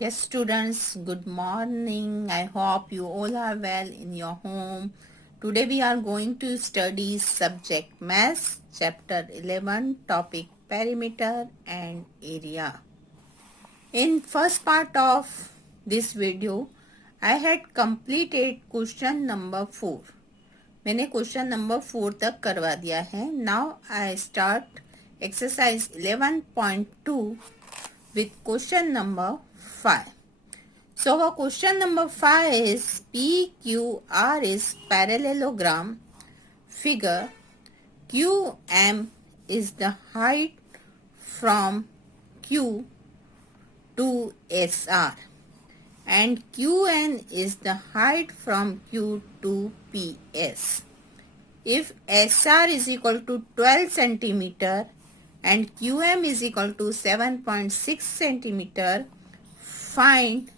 Yes, students, good morning. I hope you all are well in your home. Today we are going to study subject mass, chapter 11, topic perimeter and area. In first part of this video, I had completed question number 4. मैंने question number 4 तक करवा दिया है. Now I start exercise 11.2 with question number 5. So our question number 5 is PQR is parallelogram figure. QM is the height from Q to SR and QN is the height from Q to PS. If SR is equal to 12 centimeter and QM is equal to 7.6 centimeter, find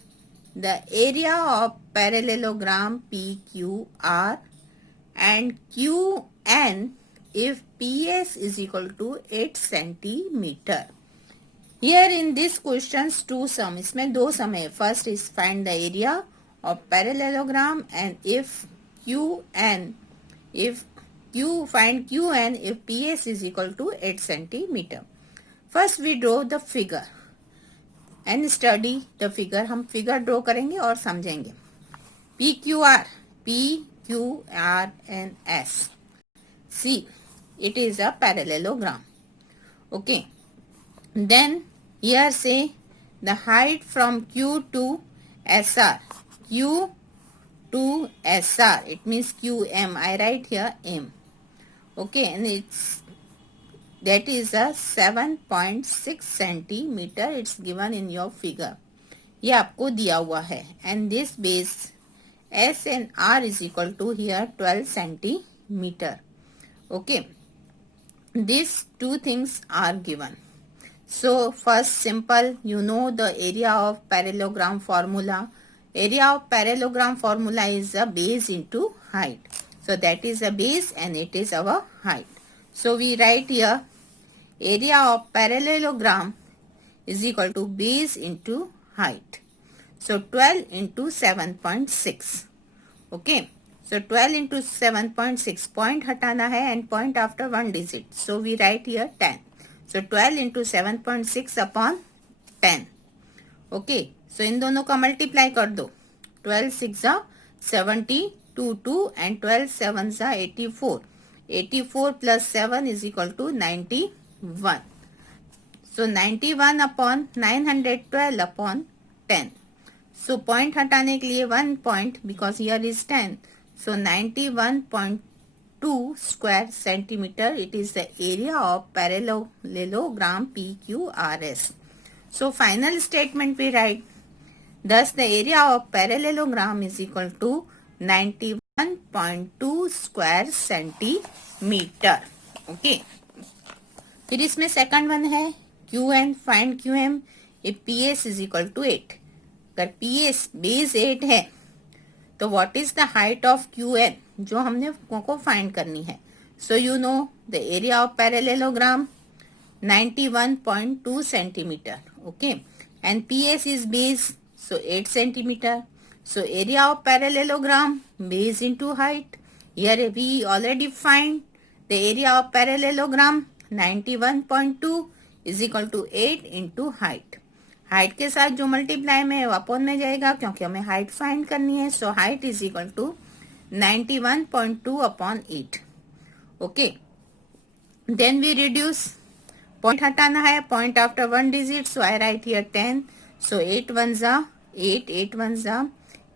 the area of parallelogram PQR and QN if PS is equal to 8 centimeter. Here in this questions two sum, इसमें दो sum है. First is find the area of parallelogram and if QN, if Q find QN if PS is equal to 8 centimeter. First we draw the figure and study the figure. हम figure draw करेंगे और समझेंगे. PQR, and S. See, it is a parallelogram. Okay. Then here say the height from Q to SR. Q to SR. It means QM. I write here M. Okay, and that is a 7.6 centimeter. It's given in your figure. ये आपको दिया हुआ है. And this base S and R is equal to here 12 centimeter. Okay. These two things are given. So first simple, you know the area of parallelogram formula. Area of parallelogram formula is a base into height. So that is a base and it is our height. So we write here area of parallelogram is equal to base into height. So 12 into 7.6. Okay. So 12 into 7.6. Point हटाना है and point after one digit. So we write here 10. So 12 into 7.6 upon 10. Okay. So इन दोनों का multiply कर दो. 12 6 are 72 and 12 7 are 84. 84 plus 7 is equal to 91. So 91 upon 912 upon 10. So point हटाने के लिए 1 point because here is 10. So 91.2 square centimeter. It is the area of parallelogram PQRS. So final statement we write. Thus the area of parallelogram is equal to 91.2 square centimeter. Okay. फिर इसमें second one है QN. Find QM if PS is equal to 8. अगर PS base 8 है तो what is the height of QN जो हमने को find करनी है. So you know the area of parallelogram 91.2 centimeter. Okay, and PS is base, so 8 centimeter. So area of parallelogram base into height. Here we already find the area of parallelogram 91.2 is equal to 8 into height. Height के साथ जो multiply में upon में जाएगा क्योंकि हमें height फाइंड करनी है. So height is equal to 91.2 upon 8. Okay, then we reduce. Point हटाना है, point after one digit. So I write here 10. So 8 1 जा 8, 8 1 जा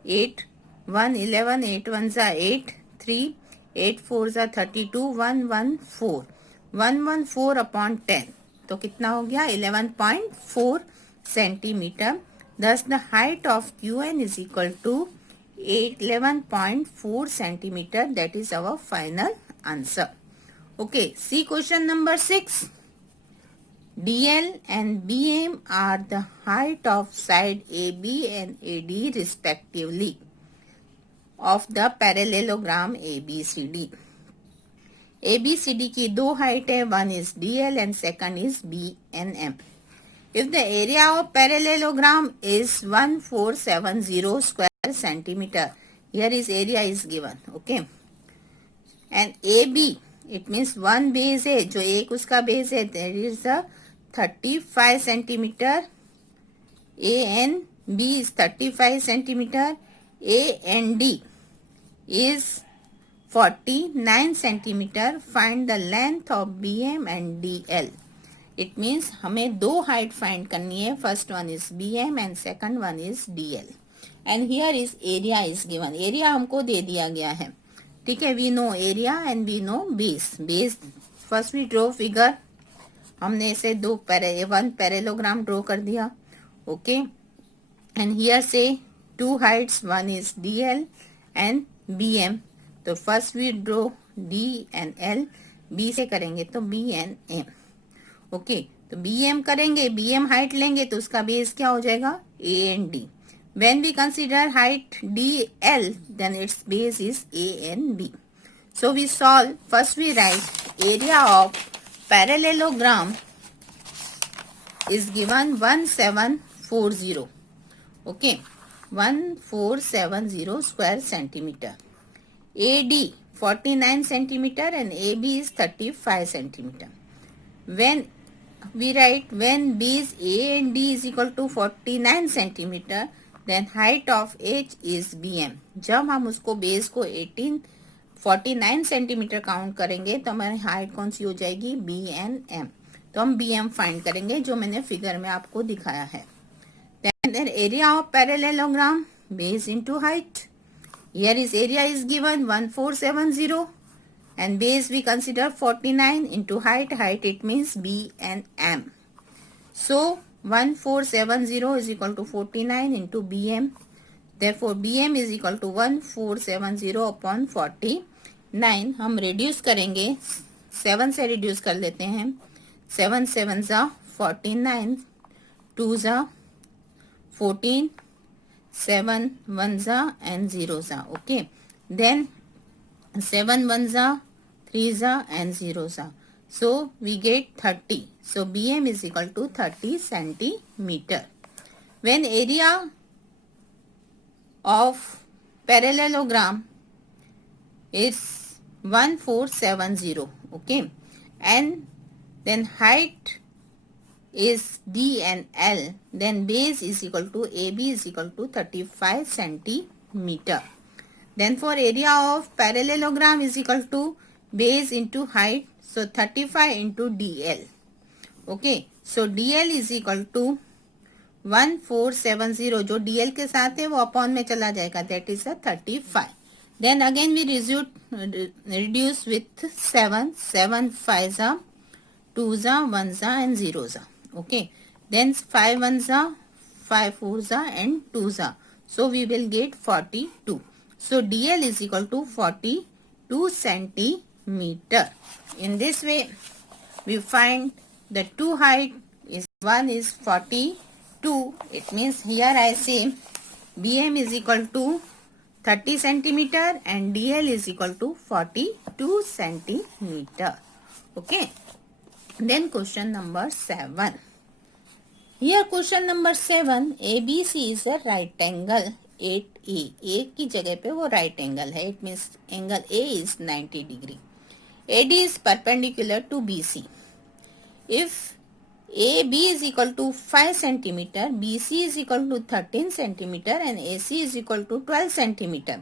8, 1 11, 8 1 जा 8, 3, 8 4 जा 32, 1 1 4, 1 1 4 अपॉन 10. तो कितना हो गया 11.4 centimeter. Thus the height of QN is equal to 11.4 centimeter. That is our final answer. Okay, see question number 6. DL and BM are the height of side AB and AD respectively of the parallelogram ABCD. ABCD की दो height है, one is DL and second is BNM. If the area of parallelogram is 1470 square centimeter, here is area is given, okay, and AB, it means one base है, जो एक उसका base है, that is the 35 centimeter. A and B is 35 centimeter. A and D is 49 centimeter. Find the length of BM and DL. It means हमें दो height find करनी है. First one is BM and second one is DL. And here is area is given. Area हमको दे दिया गया है. ठीक है, we know area and we know base. Base first we draw figure. हमने इसे वन पैरेलोग्राम ड्रॉ कर दिया. Okay, and here say two heights, one is DL and BM. तो first we draw D and L. B से करेंगे तो B and M. Okay, तो BM करेंगे, BM height लेंगे तो उसका base क्या हो जाएगा, A and D. When we consider height DL, then its base is A and B. So we solve. First we write area of parallelogram is given 1740. Okay, 1470 square centimeter. AD 49 centimeter and AB is 35 centimeter. When we write when base A and D is equal to 49 centimeter, then height of H is BM. जब हम उसको base को 49 centimetre count करेंगे तो हमारी height कौन सी हो जाएगी, B and M. तो हम BM फाइंड करेंगे जो मैंने फिगर में आपको दिखाया है. Then area of parallelogram, base into height. Here is area is given 1470 and base we consider 49 into height. Height it means B and M. So 1470 is equal to 49 into BM. Therefore BM is equal to 1470 upon 49. हम reduce करेंगे, 7 से reduce कर लेते हैं. 7 7 जा 49, 2 जा 14, 7 1 जा and 0 जा. Okay, then 7 1 जा 3 जा and 0 जा. So we get 30. So BM is equal to 30 centimeter. When area of parallelogram is 1470, okay, and then height is D and L, then base is equal to AB is equal to 35 centimeter. Then for area of parallelogram is equal to base into height, so 35 into DL. Okay, so DL is equal to 1470, जो DL के साथ है वो upon में चला जाएगा, that is a 35. Then again we reduce with 7, 7 5 za, 2 za, 1 za and 0 za. Okay, then 5 1 za, 5 4 za and 2 za. So we will get 42. So DL is equal to 42 centimeter. In this way we find the two height is, one is 42. It means here I say BM is equal to 30 centimeter and DL is equal to 42 centimeter. Okay. Then question number 7. Here question number 7, ABC is a right angle 8A. A की जगह पे वो right angle है. It means angle A is 90 degree. AD is perpendicular to BC. If AB is equal to 5 centimeter, BC is equal to 13 centimeter and AC is equal to 12 centimeter.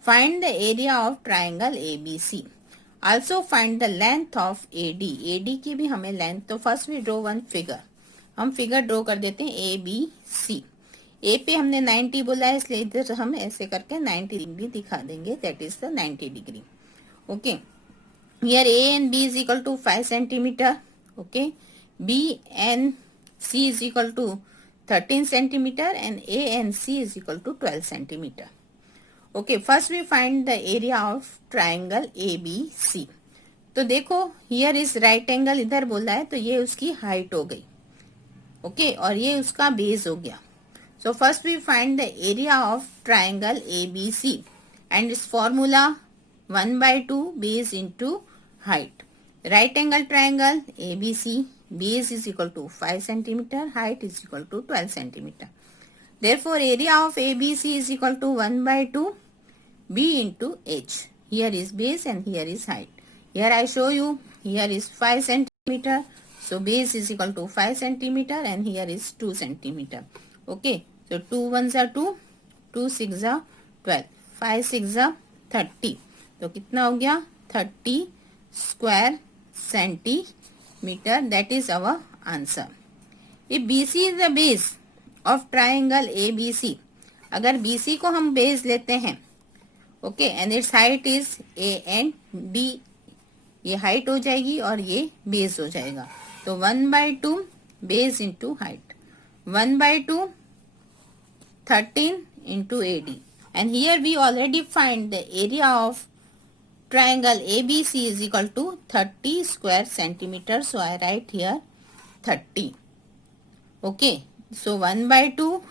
Find the area of triangle ABC. Also find the length of AD. AD की भी हमें length, तो first we draw one figure. हम figure draw कर देते हैं ABC. A पे हमने 90 बोला है, इसलिए इधर हम ऐसे करके 90 डिग्री दिखा देंगे, that is the 90 degree. Okay. Here A and B is equal to 5 centimeter. Okay. B and C is equal to 13 centimeter and A and C is equal to 12 centimeter. Okay, first we find the area of triangle ABC. तो देखो here is right angle इधर बोला है, तो ये उसकी height हो गई. Okay, और ये उसका base हो गया. So first we find the area of triangle ABC and its formula 1/2 base into height. Right angle triangle ABC, base is equal to 5 centimeter, height is equal to 12 centimeter. Therefore, area of ABC is equal to 1 by 2 B into H. Here is base and here is height. Here I show you, here is 5 centimeter. So base is equal to 5 centimeter and here is 2 centimeter. Okay. So 2 ones are 2, 2 6 are 12, 5 6 are 30. तो कितना हो गया 30 square centimeter. That is our answer. If BC is the base of triangle ABC, अगर BC को हम base लेते हैं, okay, and it's height is A and D, ये हाइट हो जाएगी और ये बेस हो जाएगा. तो 1 by 2 base into height, 1 by 2 13 into AD. And here we already find the area of triangle ABC is equal to 30 square centimeter. So I write here 30. Okay. So 1 by 2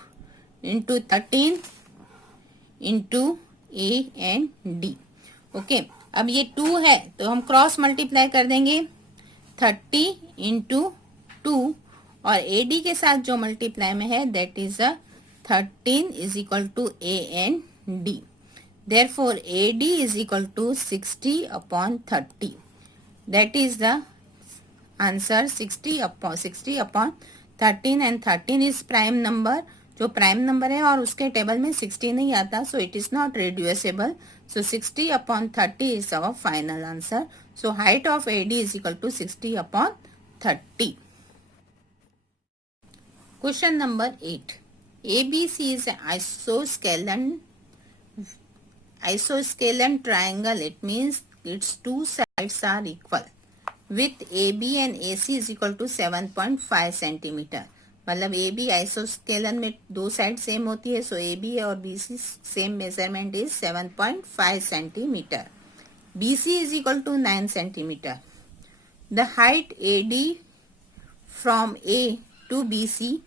into 13 into A and D. Okay. अब ये 2 है तो हम cross multiply कर देंगे 30 into 2 और AD के साथ जो मल्टीप्लाई में है that is a 13 is equal to A and D. Therefore, AD is equal to 60 upon 30. That is the answer, 60 upon 13 and 13 is prime number. जो प्राइम नंबर है और उसके टेबल में 60 नहीं आता, so it is not reducible. So 60 upon 30 is our final answer. So height of AD is equal to 60 upon 30. Question number 8. ABC is an isosceles triangle. It means its two sides are equal. With AB and AC is equal to 7.5 centimeter. मतलब AB आइसोस्केलन में दो side same होती है, सो AB और BC same measurement is 7.5 centimetre. BC is equal to 9 centimeter. The height AD from A to BC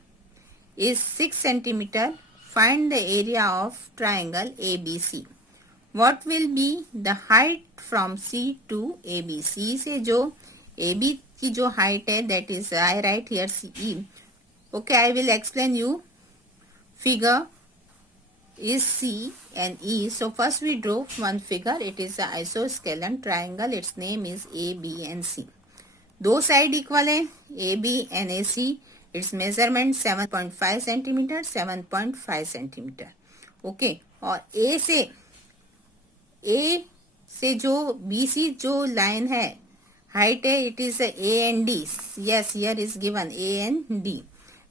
is 6 centimeter. Find the area of triangle ABC. What will be the height from C to AB? C से जो AB की जो height है, that is I write here CE. Okay, I will explain you. Figure is C and E. So first we draw one figure. It is an isosceles triangle. Its name is A, B and C. दो side equal है AB and AC. Its measurement 7.5 centimetre, 7.5 centimetre. Okay, और A से जो BC जो line है height है, it is A and D. Yes, here is given A and D.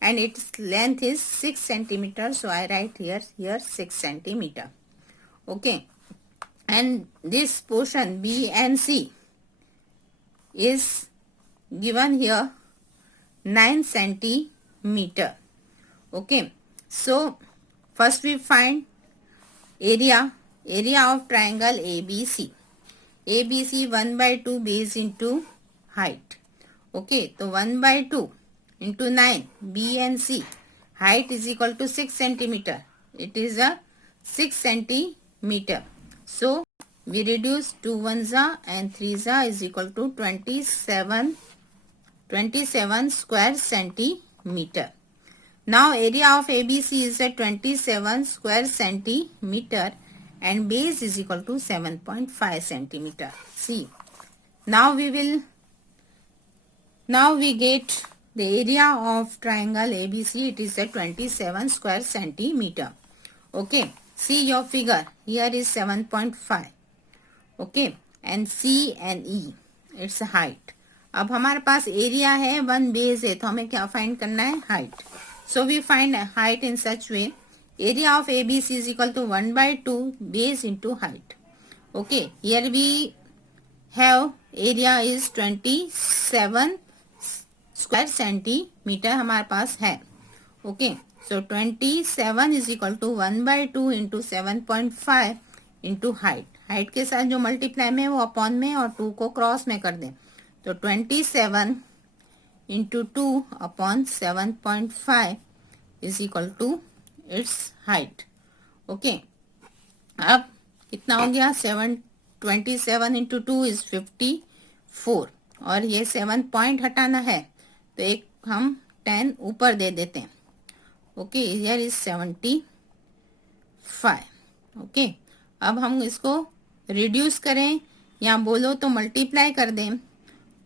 And its length is 6 centimeter. So I write here 6 centimeter. Okay. And this portion B and C is given here 9 centimeter. Okay. So first we find area of triangle ABC. ABC 1 by 2 base into height. Okay. So 1 by 2 into 9 B and C, height is equal to 6 centimeter. It is a 6 centimeter. So we reduce 2 ones and 3s is equal to 27 square centimeter. Now area of ABC is a 27 square centimeter and base is equal to 7.5 centimeter. See, now we get the area of triangle ABC. It is a 27 square centimeter. Okay. See your figure. Here is 7.5. Okay. And C and E. It's height. अब हमारे पास area है, one base है, तो हमें क्या find करना है? Height. So we find height in such way. Area of ABC is equal to 1 by 2 base into height. Okay. Here we have area is 27 square centimetre हमारे पास है. Okay, so 27 is equal to 1 by 2 into 7.5 into height. Height के साथ जो multiply में वो upon में और 2 को क्रॉस में कर दें, तो 27 into 2 upon 7.5 is equal to its height. Okay, अब कितना हो गया? 27 इंटू 2 इज 54 और ये 7 पॉइंट हटाना है, तो तो एक हम 10 ऊपर दे देते हैं। Okay, here is 75। ओके, अब हम इसको रिड्यूस करें या बोलो तो मल्टीप्लाई कर दें।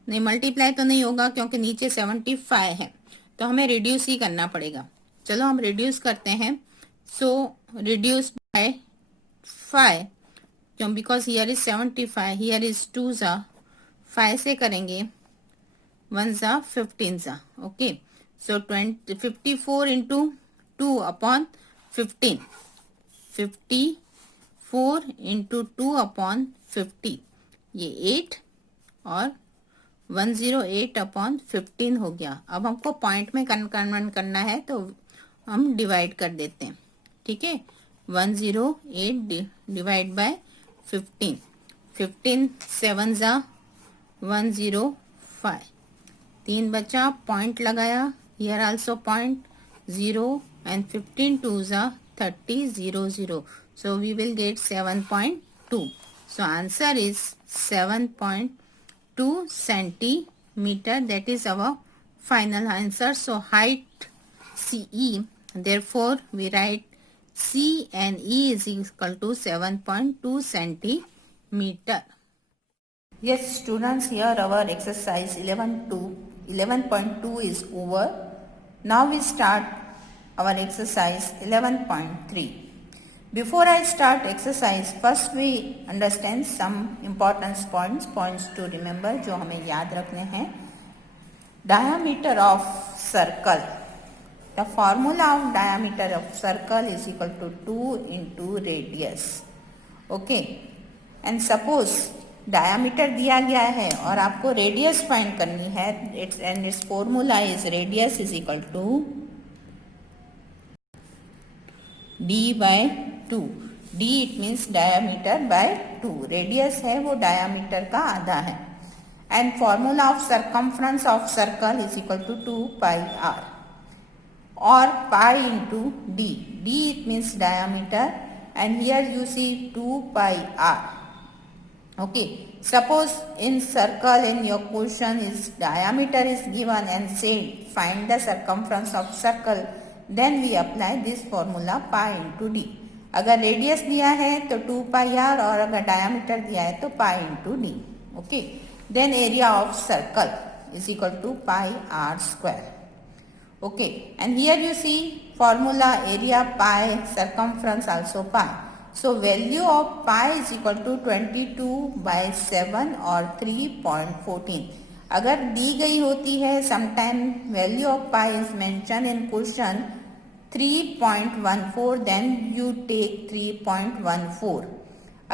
नहीं, मल्टीप्लाई तो नहीं होगा क्योंकि नीचे 75 है, तो हमें रिड्यूस ही करना पड़ेगा। चलो हम रिड्यूस करते हैं। सो रिड्यूस बाय 5, क्यों, because here is 75, here is 2 ज़ा 5 से करेंगे, 1 ज़ा 15 ज़ा। ओके, सो 54 इंटू 2 अपॉन 15, 54 इंटू 2 अपॉन 50, ये 8 और 108 अपॉन 15 हो गया। अब हमको पॉइंट में कन्वर्ट करना है तो हम डिवाइड कर देते हैं। ठीक है, 108 डिवाइड बाय 15, 15 7 ज़ा 105, 3 बचा, पॉइंट लगाया, हियर आल्सो पॉइंट 0 and 15 2 ज़ा 30, 0 0, so we will get 7.2. So answer is 7.2 centimeter. That is our final answer. So height CE, therefore we write C and E is equal to 7.2 centimeter. Yes students, here our exercise 11.2 is over. Now we start our exercise 11.3. Before I start exercise, first we understand some important points to remember जो हमें याद रखने हैं. Diameter of circle. The formula of diameter of circle is equal to 2 into radius. Okay. And suppose diameter दिया गया है और आपको radius find करनी है, and its formula is radius is equal to d by 2. d it means diameter by 2. radius है वो diameter का आधा है. And formula of circumference of circle is equal to 2 pi r or pi into d. d it means diameter and here you see 2 pi r. Okay, suppose in circle in your question is diameter is given and say find the circumference of circle, then we apply this formula pi into d. अगर radius दिया है तो 2 पाई are और अगर diameter दिया है तो pi into d. Okay, then area of circle is equal to pi r square. Okay, and here you see formula area pi, circumference also pi. So value of pi is equal to 22/7 और 3.14. अगर दी गई होती है sometime value of pi is mentioned in question 3.14, then you take 3.14.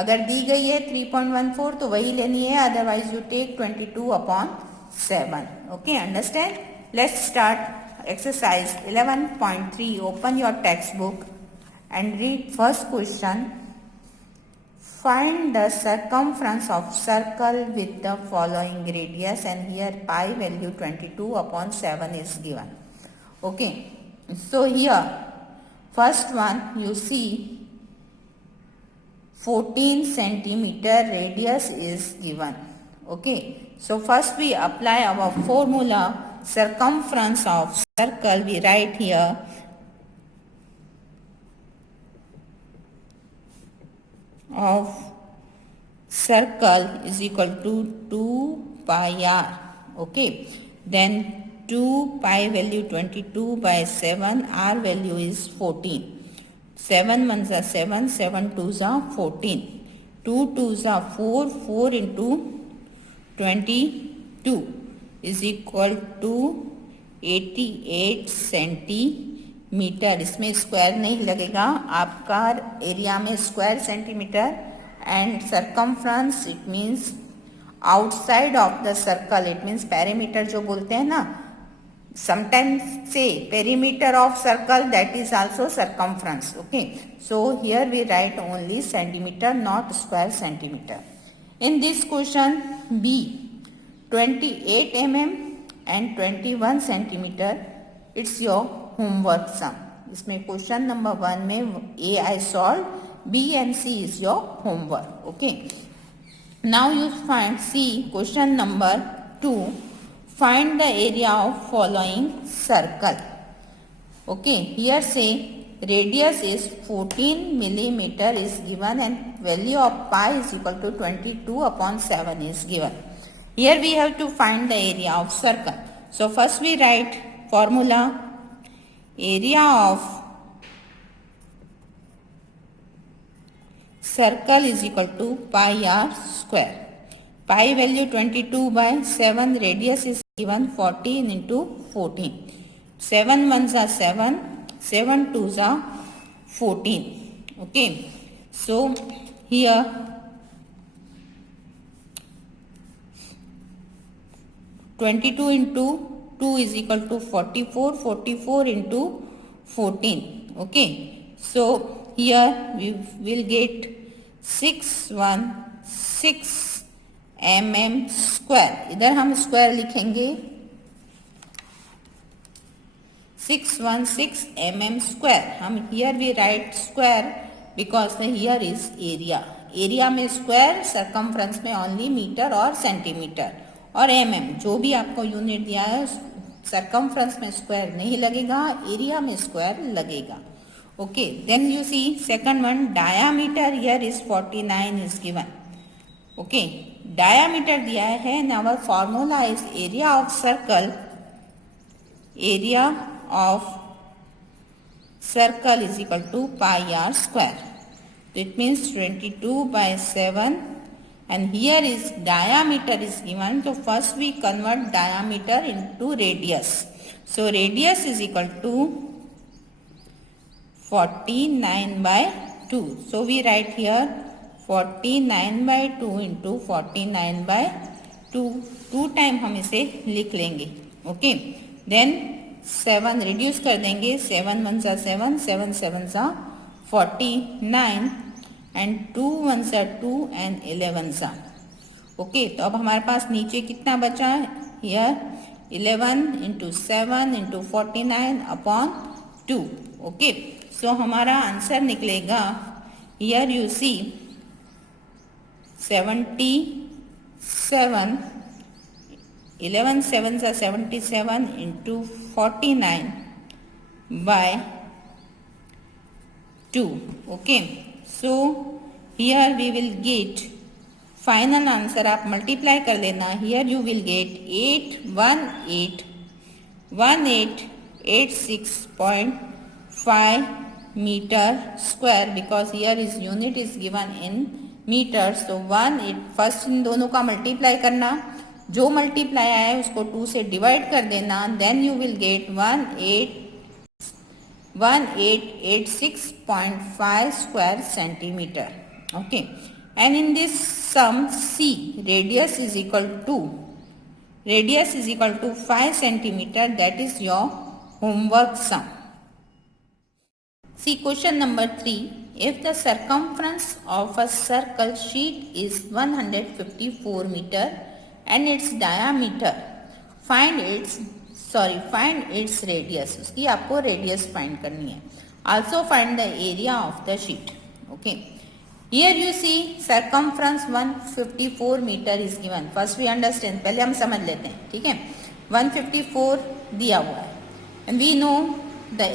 अगर दी गई है 3.14 तो वही लेनी है, otherwise you take 22/7. Okay, understand? Let's start exercise 11.3. Open your textbook and read first question. Find the circumference of circle with the following radius, and here pi value 22/7 is given. Okay, so here first one you see 14 centimeter radius is given. Okay, so first we apply our formula circumference of circle. We write here of circle is equal to 2 pi r. Okay, then 2 pi value 22/7, r value is 14. 7 1s are 7, 7 2s are 14, 2 2s are 4, 4 into 22 is equal to 88 centimetre. इसमें square नहीं लगेगा, आपका area में square centimetre. And circumference it means outside of the circle, it means perimeter जो बोलते हैं ना, sometimes say perimeter of circle, that is also circumference. Okay, so here we write only centimeter, not square centimeter. In this question B, 28 mm and 21 centimeter, it's your homework sum. इसमें question number 1 में A I solved, B and C is your homework. Okay, now you find see question number 2. find the area of following circle. Okay, here say radius is 14 millimeter is given and value of pi is equal to 22 upon 7 is given. Here we have to find the area of circle. So first we write formula. Area of circle is equal to pi r square. Pi value 22 by 7, radius is given 14 into 14. 7 ones are 7, 7 twos are 14. Okay, so here 22 into 2 is equal to 44, 44 into 14. Okay, so here we will get 616 mm square. इधर हम square लिखेंगे 616 mm square. हम here we write square because the here is area. Area में square, circumference में only metre और centimetre और mm जो भी आपको यूनिट दिया है सर्कमफ्रेंस में स्क्वायर नहीं लगेगा, एरिया में स्क्वायर लगेगा. Okay, then you see second one, diameter here is 49 is given. Okay, diameter दिया है and our formula is area of circle. Area of circle is equal to pi r square. It means 22 by 7 and here is diameter is given. So first we convert diameter into radius. So radius is equal to 49 by 2. So we write here 49 by 2 into 49 by 2. 2 time हम इसे लिख लेंगे. Okay, then 7 reduce कर देंगे. 7 1s are 7, 7 7s are 49 and 2 1s are 2 and 11s are. Okay, तो अब हमारे पास नीचे कितना बचा है? Here 11 into 7 into 49 upon 2. Okay, so हमारा आंसर निकलेगा here you see 77. 11 7s are 77 into 49 by 2. Okay, so here we will get final answer. आप मल्टीप्लाई कर लेना. Here you will get 81886.5 metre square because here is unit is given in metre. So 1 first in दोनों का multiply करना. जो multiply आया है उसको 2 से डिवाइड कर देना. Then you will get 1886.5 square centimeter. Okay, and in this sum C radius is equal to 5 centimeter. That is your homework sum. See question number 3. If the circumference of a circle sheet is 154 meter and its diameter, find its radius. उसकी आपको radius find करनी है. Also find the area of the sheet. Okay, here you see circumference 154 meter is given. First we understand, पहले हम समझ लेते हैं. ठीक है, 154 दिया हुआ है and we know the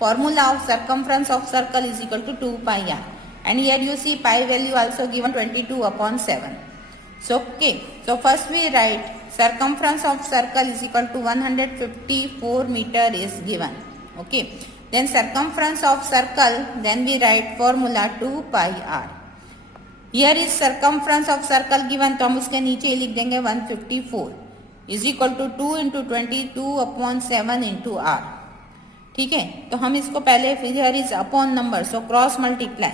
formula of circumference of circle is equal to 2 pi r and here you see pi value also given 22 upon 7. So okay, so first we write circumference of circle is equal to 154 meter is given. Okay, then circumference of circle, then we write formula 2 pi r. Here is circumference of circle given, तो हम उसके नीचे लिख देंगे 154 is equal to 2 into 22 upon 7 into r. ठीक है, तो हम इसको पहले here is upon number, so cross multiply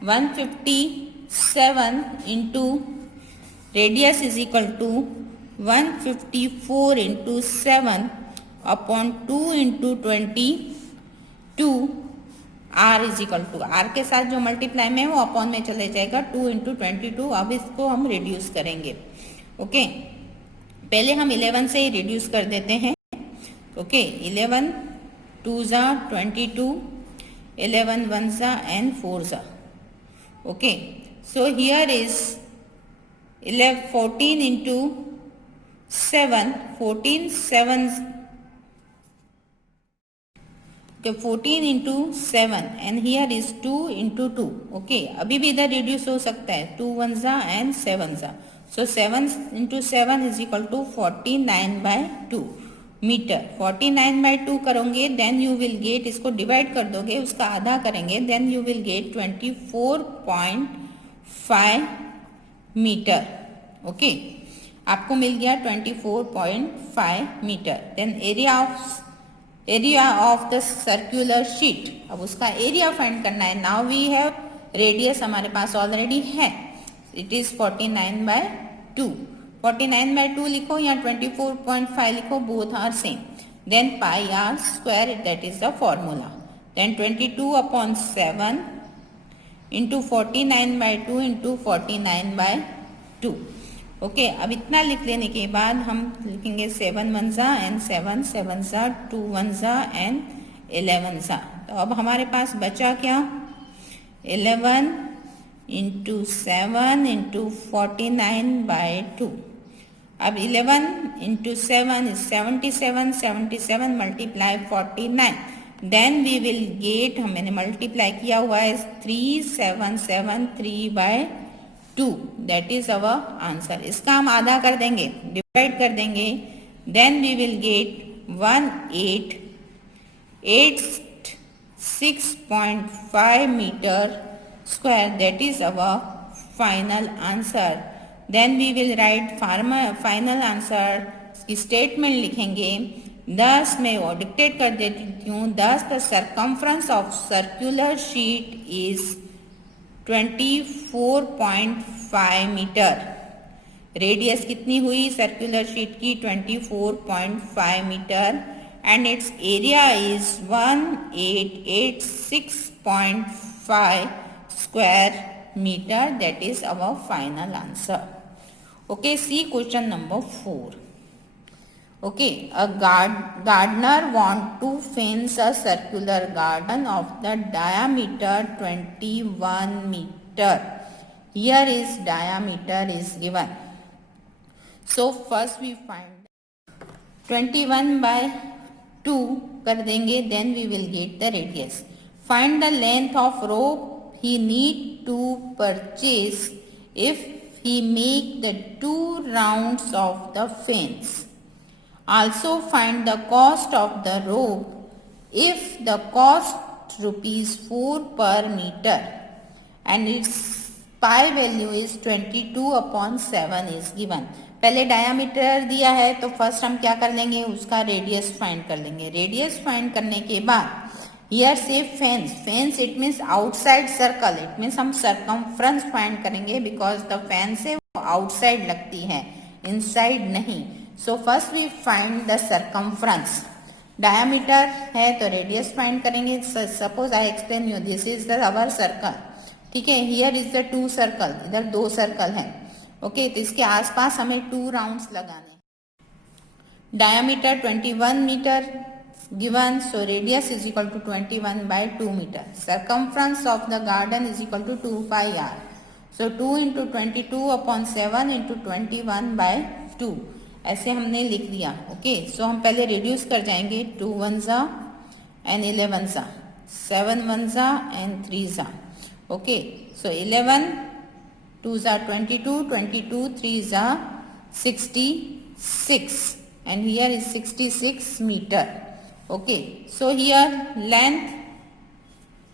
157 into radius is equal to 154 into 7 upon 2 into 22 r is equal to r के साथ जो मल्टीप्लाई में वो अपॉन में चले जाएगा 2 into 22. अब इसको हम रिड्यूस करेंगे. ओके, पहले हम 11 से ही रिड्यूस कर देते हैं. Okay, 11 2s are 22, 11 1s are and 4s are. Okay, so here is 14 into 7, 14, 7, okay, 14 into 7 and here is 2 into 2. Okay, अभी भी इधर reduce हो सकता है, 2 1 जा and 7 जा. So 7 into 7 is equal to 49 by 2 metre. 49 by 2 करोगे then you will get, इसको divide कर दोगे, उसका आधा करेंगे then you will get 24.5 metre. Okay, आपको मिल गया 24.5 metre. Then area of the circular sheet, अब उसका एरिया फाइंड करना है. नाउ वी हैव रेडियस हमारे पास ऑलरेडी है, इट इज 49 by 2. 49 by 2 लिखो या 24.5 लिखो, both are same. Then pi r square, that is the formula. Then 22/7 into 49 by 2 into 49 by 2. Okay, अब इतना लिख लेने के बाद हम लिखेंगे 7 1 जा एंड 7 7 जा, 2 1 जा एंड 11 जा. तो अब हमारे पास बचा क्या, 11 इंटू 7 इंटू 49 by 2. अब 11 into 7 is 77, 77 multiply 49, then we will get, हमने मल्टीप्लाई किया हुआ है 3773 by 2, that is our answer. इसका हम आधा कर देंगे, डिवाइड कर देंगे, then we will get 1886.5 metre square, that is our final answer. Then we will write final answer की स्टेटमेंट लिखेंगे. 10 में वो डिक्टेट कर देती हूँ. 10 the circumference of circular sheet is 24.5 metre. Radius कितनी हुई सर्कुलर शीट की, 24.5 metre, and its area is 1886.5 square metre, that is our final answer. Okay, see question number 4. Okay, a gardener want to fence a circular garden of the diameter 21 meter. Here is diameter is given. So first we find 21 by 2 कर देंगे, then we will get the radius. Find the length of rope he need to purchase if he make the 2 rounds of the fence. Also find the cost of the rope if the cost ₹4 per meter and its pi value is 22/7 is given. पहले diameter दिया है तो first हम क्या कर लेंगे, उसका radius find कर लेंगे. रेडियस फाइंड करने के बाद हियर से fence, fence it means outside circle, it means हम सरकमफ्रेंस फाइंड करेंगे बिकॉज द फेंस है वो आउटसाइड लगती है, इनसाइड नहीं. So first we find the circumference. Diameter है तो radius find करेंगे. Suppose I explain you, this is the our circle. ठीक है, here is the 2 circle, इधर 2 circle है. ओके, तो इसके आसपास हमें 2 rounds लगाने. Diameter 21 meter given, so radius is equal to 21 by 2 meter. Circumference of the garden is equal to 2 pi r. So 2 into 22/7 into 21 by 2. ऐसे हमने लिख दिया. ओके, सो हम पहले रिड्यूस कर जाएंगे. 2 1 जा एंड 11 जा, 7 1 जा एंड 3 जा. ओके, सो 11 2 जा 22, 22 3 जा 66 and here is 66 metre. Okay, so here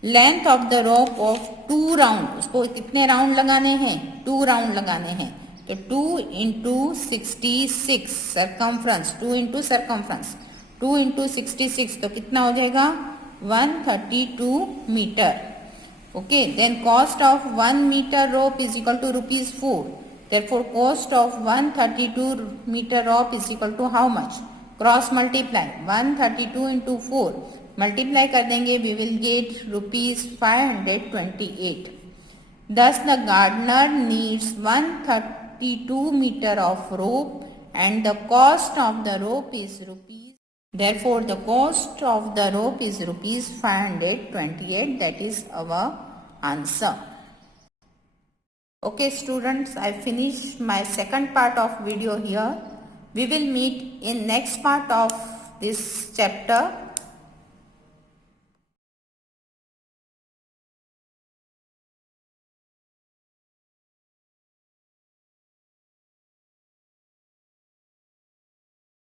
length of the rope of 2 round, उसको कितने राउंड लगाने हैं, 2 राउंड लगाने हैं. तो 2 into 66 circumference, 2 into circumference, 2 into 66 तो कितना हो जाएगा, 132 metre. Okay, then cost of 1 metre rope is equal to ₹4. Therefore cost of 132 metre rope is equal to how much, cross multiply 132 into 4 multiply कर देंगे, we will get ₹528. Thus the gardener needs 132 meter of rope and the cost of the rope is rupees. Therefore the cost of the rope is ₹528. That is our answer. Okay students, I finished my second part of video here. We will meet in next part of this chapter.